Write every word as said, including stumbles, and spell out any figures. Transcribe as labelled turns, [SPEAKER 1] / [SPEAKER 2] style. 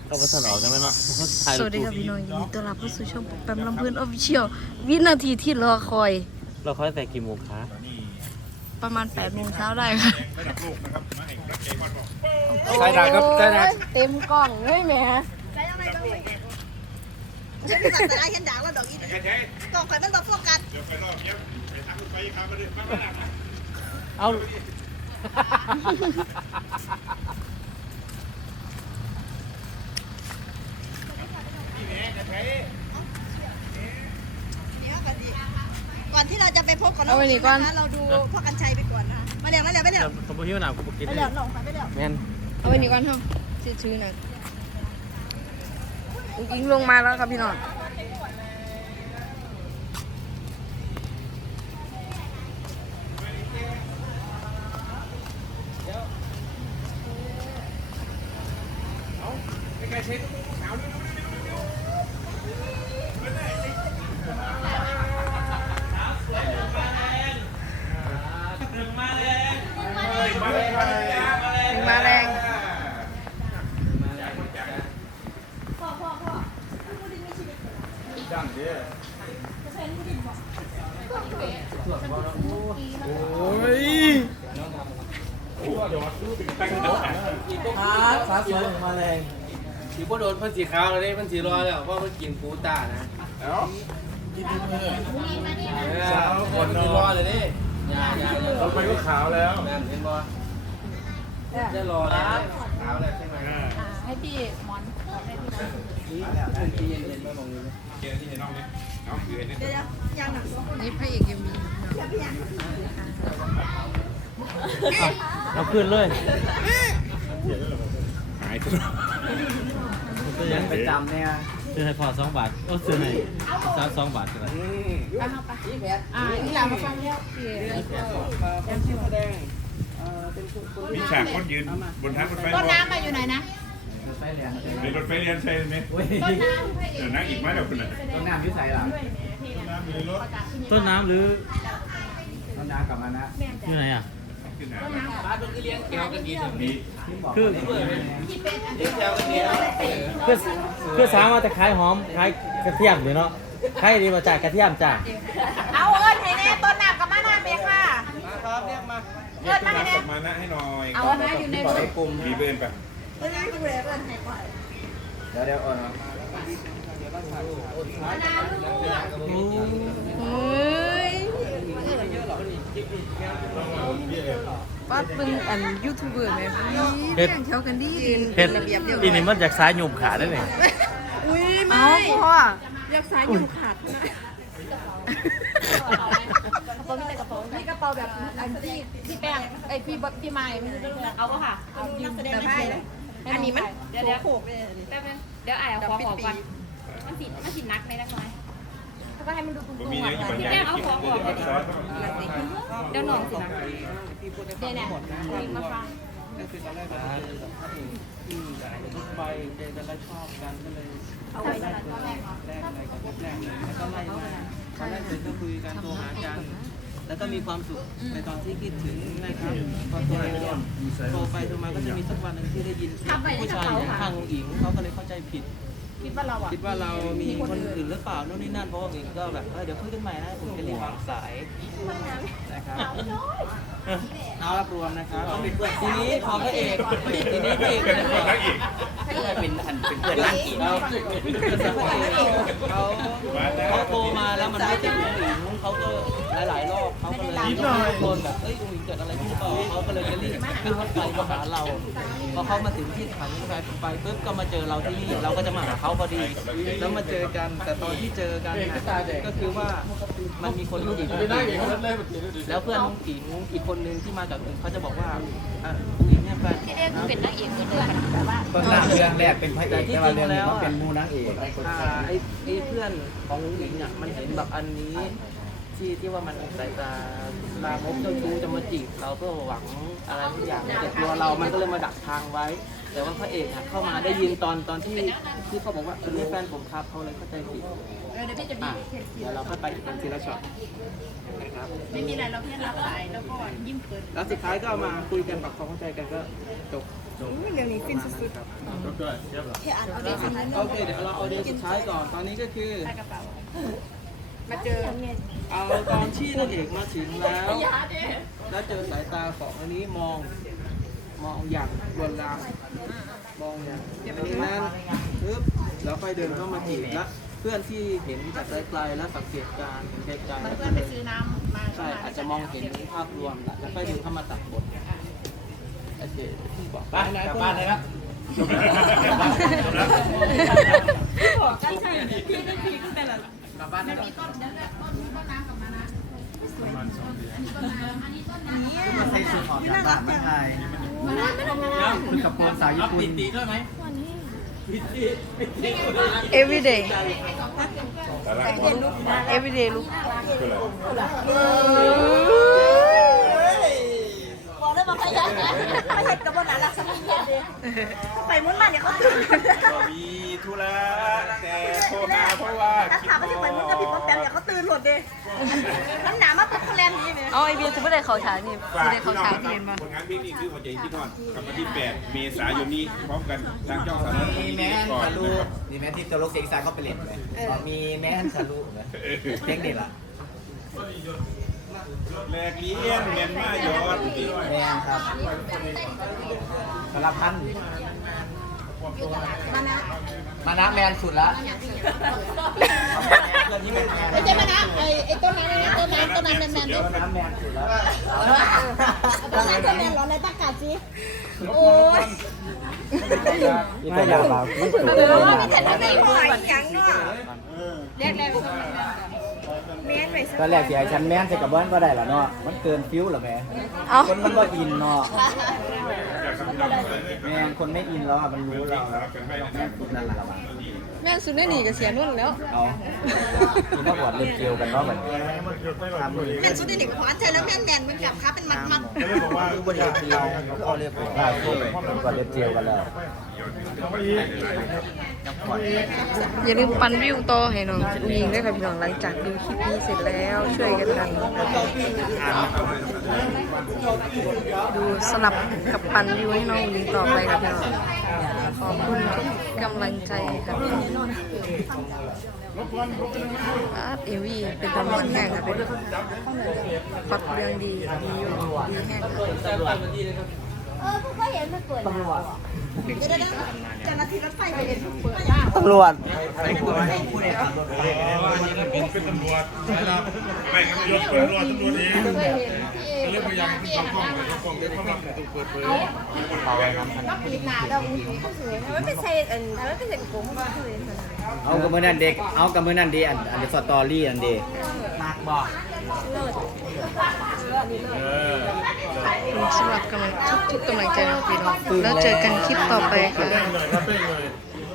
[SPEAKER 1] ก็มาสนองกันไหมเนาะ
[SPEAKER 2] สวัสดีครับพี่น้องยินดีต้อนรับเข้าสู่ช่องแปมลำเพื่อนออฟฟิเชียลวินาทีที่รอคอย
[SPEAKER 1] เราค่อยแต่กี่โมงคะ
[SPEAKER 2] ประมาณแปดโมงเช้าได้ค่ะ
[SPEAKER 3] ใช่ได้ครับใช่ได้
[SPEAKER 2] เต็มกล่องเลยแหม
[SPEAKER 4] ใช้อะไรก็ไม่ฉันไม่ตัดสายฉันด่าว่าดอกอีนี่กล่องไฟมันบอกโฟกัส
[SPEAKER 1] เอา
[SPEAKER 4] นี่ค่ะกันดีก่อนที่เราจะไปพบกับน้องนะคะเราดูพ่อกันชัยไปก่อนนะคะมาเดี๋ยวมาเดี๋ยวมาเดี๋ยว
[SPEAKER 1] สมมติว่าหนาวกูบอกกิน
[SPEAKER 4] ไป
[SPEAKER 1] ได้
[SPEAKER 4] เดี๋ยวลงไปไปเดี๋ยว
[SPEAKER 1] แม่น
[SPEAKER 2] เอาไว้นี่ก่อนเถอะชื่อๆหน่อยอิงลงมาแล้วครับพี่น้องมาแรง
[SPEAKER 3] โอ้ยขาขาสวยมาแรง
[SPEAKER 5] สีบ่โดนเพิ่นสีขาวแล้วเด้เพิ่นสีรอแล้วเพราะเพิ่นกินปูต้านะเอ้ากินเพิ่นสาวคนสีรอเลยเด้ยายาเราไปก็ขาวแล้วนั่นเห็นบ่จะรอแล้วขาวแล้วใช่ไหม
[SPEAKER 2] ให้พี่มอน
[SPEAKER 5] ที่เย็นๆมาตรงนี้
[SPEAKER 4] เดี๋ยวยังหนัก
[SPEAKER 2] นี่พระเอกยังมี
[SPEAKER 1] เอาขึ้นเลย
[SPEAKER 3] ยังไปจำเนี่ย
[SPEAKER 1] ซื้อให้พอสองบาทโอ้ซื้อให้สามสองบาทอะไร
[SPEAKER 2] อ่านี่หลานมาฟังแล้ว
[SPEAKER 6] มีฉากคนยืนบนทางรถไฟ
[SPEAKER 2] ต้นน้ำมาอยู่ไหนนะ
[SPEAKER 3] ไปเรียน
[SPEAKER 6] ในรถไฟเรียนใช่ไหม
[SPEAKER 3] เว้ย
[SPEAKER 6] เดี๋ยวนั่งอีกไหมเดี๋ยวคุณน่ะ
[SPEAKER 3] ต้นน้ำยุ่ใส่หรอ
[SPEAKER 6] น้ำอยู่ในรถ
[SPEAKER 1] ต้นน้ำหรือ
[SPEAKER 3] ต้นน้ำกลับมานะ
[SPEAKER 1] อยู่ไหนอ่ะ
[SPEAKER 6] ขึ้นหนา
[SPEAKER 5] บ้านเพิ่นคือเลี้ยงแก้วกันดีจัง
[SPEAKER 6] มี
[SPEAKER 1] คือ
[SPEAKER 5] เลี้ยงแก้วกันดีแล้ว
[SPEAKER 1] คือคือสามารถจะขายหอมขายกระเทียมอยู่เนาะขายดีมาจากกระเทียมจ้า
[SPEAKER 4] เอาเอิญให้แน่ต้นหนักกับมาหน้าเมค่ะ
[SPEAKER 5] มาครับเรียกมา
[SPEAKER 6] เรียกน้ำกลับมานะให้หน่อย
[SPEAKER 2] เอาหน้าอยู่ในรถ
[SPEAKER 3] กลุ่ม
[SPEAKER 6] มีเบนไป
[SPEAKER 4] ต้นหนักดูแลเอิญให้ก่อน
[SPEAKER 3] เดี๋ยวเดี๋ยวอ่อน
[SPEAKER 2] เฮ้ยป้าเป็นอันยูทูบเบอร์ไหมพี่แข่งเท่ากันดี
[SPEAKER 1] เห็ดอีนี่มันจากซ้ายหยุ่มขาได้ไหม
[SPEAKER 4] อุ้ย
[SPEAKER 2] เอา
[SPEAKER 4] ไม่
[SPEAKER 2] พ่อ
[SPEAKER 4] อยากสายอยู่ขาดนะนี่กระเป๋าแบบอันที่ที่แป้งไอพี่บ๊อบพี่ไม้ไม่รู้เอาก็ค่ะเอายืมแต่ไม่อันนี้มันเดี๋ยวเดี๋ยวโขกเลย
[SPEAKER 7] แป๊บนึงเดี๋ยวอ่านของออกก่อน มันสิมันสินักไหมนักน้อยแล้วก็ให้มันดูตุ้
[SPEAKER 6] ผม
[SPEAKER 7] ง
[SPEAKER 6] มี
[SPEAKER 7] ๆ
[SPEAKER 6] เย
[SPEAKER 7] อ่ะ
[SPEAKER 6] อะอยู่บางอย่าง
[SPEAKER 7] แก้เอาของออก
[SPEAKER 6] กินซอส
[SPEAKER 7] เดี๋ยวหนองสินะเดี๋ยวเนี่ยมีมาฟัง
[SPEAKER 5] ก็คือตอนแรกเราเจอกับท่านที่รถไฟเจอกันแล้วชอบกันก็เลย
[SPEAKER 7] เอาไว้ตอนแรก
[SPEAKER 5] แรกอะไรกับแรกเลยแล้วก็ไล่มาตอนแรกเลยก็คุยกันโทรหากันแล้วก็มีความสุขในตอนที่คิดถึงนะครับพอโทรโทรไปโทรมาก็จะมีสักวันหนึ่งที่ได้ยินเสียงผู้ชายอยู่ข้างองค์หญิงเขาก็เลยเข้าใจผิด
[SPEAKER 7] คิดว่าเราอ่ะ
[SPEAKER 5] คิดว่าเรามีคนอื่นหรือเปล่าโน่นนี่นั่นเพราะว่าองค์หญิงก็แบบเออเดี๋ยวคุยกันใหม่นะผมจะรีบวางสายนะครับเอาละรวมนะครับทีนี้พอพระเอกทีนี้พระเอก
[SPEAKER 6] เป็นคนรักอีก
[SPEAKER 5] เป็นอันเป็นเพื่อนรักอีกแล้วเขาเขาโทรมาแล้วมันไม่ติดองค์หญิงเขาก็หลายๆรอบเขาก็เลยโดนแบบเอ้ยองค์หญิงเกิดอะไรขึ้นต่อเขาก็เลยจะรีบขึ้นรถไฟมาหาเราพอเขามาถึงที่สถานีรถไฟไปปุ๊บก็มาเจอเราที่นี่เราก็จะมาหาเขาพอดีแล้วมาเจอกันแต่ตอนที่เจอกันก็คือว่ามันมีคนจีบแล้วเพื่อนน้องอิงอีกคนนึงที่มาจากอื่นเขาจะบอกว่าอ่ะอิงเนี่ยแฟน
[SPEAKER 7] ที่เรียกคือเป็นนักเอกคนเดียวกันแต่ว่า
[SPEAKER 3] ต้นน้ำเรื่องแรกเป็นพระเอกแต่ว่าเรื่องนี้เขาเป็นมูนางเอก
[SPEAKER 5] อ่าไอ้ไอ้เพื่อนของน้องอิงอ่ะมันเห็นแบบอันนี้ที่ที่ว่ามันสายตาลามกเจ้าชู้จะมาจีบเราเพื่อหวังอะไรทุกอย่างแต่ตัวเรามันก็เลยมาดักทางไว้ แต่ว่าพระเอกอ่ะเข้ามาได้ยินตอนตอนที่ที่เขาบอกว่าเป็นแฟนผมครับเขาเลยเข้าใจผิด
[SPEAKER 4] เดี๋ยวพี่จะมี
[SPEAKER 5] อ่ะเดี๋ยวเราค่อยไปกันทีละช็อตนะครับ
[SPEAKER 4] ไม่มีอะไรเราแค่รับสายแล้วก็ยิ้มเกิน
[SPEAKER 5] แล้วสุดท้ายก็มาคุยกันปรับความเข้าใจกันก็จบ
[SPEAKER 4] เรื่องนี้ฟินสุด
[SPEAKER 5] โอเคเดี๋ยวเราเอาเดย์สุดท้ายก่อนตอนนี้ก็คือ
[SPEAKER 4] ๆมาเจอ
[SPEAKER 5] เอาตอนที่นางเอกมาถึงแล้วแล้วเจอสายตาของอันนี้มองมองอย่างลวนลามมองอย่างจากนั้นปึ๊บแล้วค่อยเดินเข้ามาจีบแล้วเพื่อนที่เห็นจากไกลๆแล้วสังเกตการณ์ไกลๆ
[SPEAKER 4] เพื่อนไปซื้อน้ำมา
[SPEAKER 5] ใช่อาจจะมองเห็นภาพรวมแหละแล้วค่อยเดินเข้ามาตัดบทโอเคที่บอก
[SPEAKER 1] ไปกลับบ้านเลยครับ
[SPEAKER 3] กลับบ้านได้แล้วมาใส่สูทออกจากบ้านมาไทยคือกระโปรงสาวญี่ปุ่น
[SPEAKER 1] ตีด้วยไหม
[SPEAKER 2] everyday everyday look
[SPEAKER 4] บอกเลยบอกใครอยากนะไปเห็ดกับบนหลานหลักสมิงเลยไปมุ้นมาเนี่ยเขาตื่น
[SPEAKER 6] ก็มีธุระแต่โทรหาเพราะว่า
[SPEAKER 4] ถ้า
[SPEAKER 6] คิด
[SPEAKER 4] ถามว่าจะไปมุ้นกับพี่ป๊อปแปมเนี่ยเขาตื่นหมดเลยน้ำหนามาปุ๊บเขาแลนนี้เนี่ย
[SPEAKER 2] เอาไอเบียจะไม่ได้เขาฉายนี่
[SPEAKER 6] ฝาก
[SPEAKER 2] ไม่ได้
[SPEAKER 6] พี่
[SPEAKER 2] เขา
[SPEAKER 6] น้อง
[SPEAKER 2] ฉาย
[SPEAKER 6] ค
[SPEAKER 2] ที่
[SPEAKER 6] รับ
[SPEAKER 2] เห็นป่ะ
[SPEAKER 6] ผลงานเพลงนี้คือหัวใจที่นอนกับวันที่แปดเมษายนนี้พร้อมกันทางช่องสาม
[SPEAKER 3] มีแมน
[SPEAKER 6] ก่อน
[SPEAKER 3] ทะลุ
[SPEAKER 6] นะครับ
[SPEAKER 3] มีแมนที่ตัวลูกเสียงสายเขาไปเล่นเลยมีแมนทะลุนะเพลงนี้ล่ะ
[SPEAKER 6] แลกเลี้ยงเมียนมายอดที่ว่า
[SPEAKER 3] แมนครับสารพันมานะแมนสุดละเพื่อนที่เป็นแมน
[SPEAKER 4] ไม่ใช่มานะไอ้ไอ้ต้นนั้นนะต้นนั้นต้นนั้นแมนแมน
[SPEAKER 3] มานะแมนสุดละ
[SPEAKER 4] ต้นนั้นต้นแมนร้อนในตะกาจีโอ้ย
[SPEAKER 3] ไม่อยากเราไม่ถูก
[SPEAKER 4] เออไม่แต่ทำไมพ่อยยังเนาะเรียกแรงแมนไป
[SPEAKER 3] ตอนแรกที่ไอ้ฉันแมนใส่กับเบิ้ลก็ได้ละเนาะมันเกินฟิวหรอแม่
[SPEAKER 2] เอา
[SPEAKER 3] คนมันก็อินเนาะแม่คนไม่อินแล้วอ่ะมันรู้เราแล้วแม่สุดนั่นแหละครับ
[SPEAKER 2] แม่สุดได้หนีกับเสียนุ่นแล้ว
[SPEAKER 3] เอาคุณก็บวชเล่นเกลียวกันเนาะแบบทำเลย
[SPEAKER 4] แมนสุดเด็กๆพออันเธอแล้วแมนแมนมันแบบครับเป็นมันมัน
[SPEAKER 3] คือบริษัทเราเขาเรียกว่าสู้ก่อนเล่นเกลียวกันแล้ว
[SPEAKER 2] อย่าลืมปันวิวต่อให้น้องอุ้งยิงด้วยค่ะพี่น้องหลังจากดูคลิปนี้เสร็จแล้วช่วยกันดันดูสลับกับปันวิวให้น้องอุ้งยิงต่อไปค่ะพี่น้องขอบคุณทุกกำลังใจครับอาร์ตเอวีเป็นตำรวจแห้งค่ะเป็นพอดเรื่องดีดีอยู่ดีแห้งค่ะ
[SPEAKER 4] เออผู้ก็เห็นมันเปิดตำรวจเดี๋ยวเดี๋ยวเจ้าหน้าที่รถไฟไปเห็นเปิด
[SPEAKER 3] ตำรวจ
[SPEAKER 6] ผมเป็นตำรวจไม่ครับยศเป็นตำรวจตำรวจเองเรื่องพยายามขึ้นกล้องเลยกล้องเลยเข้ามาถูกเปิดเผย
[SPEAKER 4] ก็ปิดหน้าเราไม่ไม่ใช่อันไม่ใช่กลุ่มก็คือ
[SPEAKER 3] เอากับมือนั่นเด็กเอากับมือนั่นดีอันอันสตอรี่อันดีมากบอก
[SPEAKER 2] สำหรับกำลังทุกๆกำลังใจนะพี่น้องแล้วเจอกันคลิปต่อไปค่ะ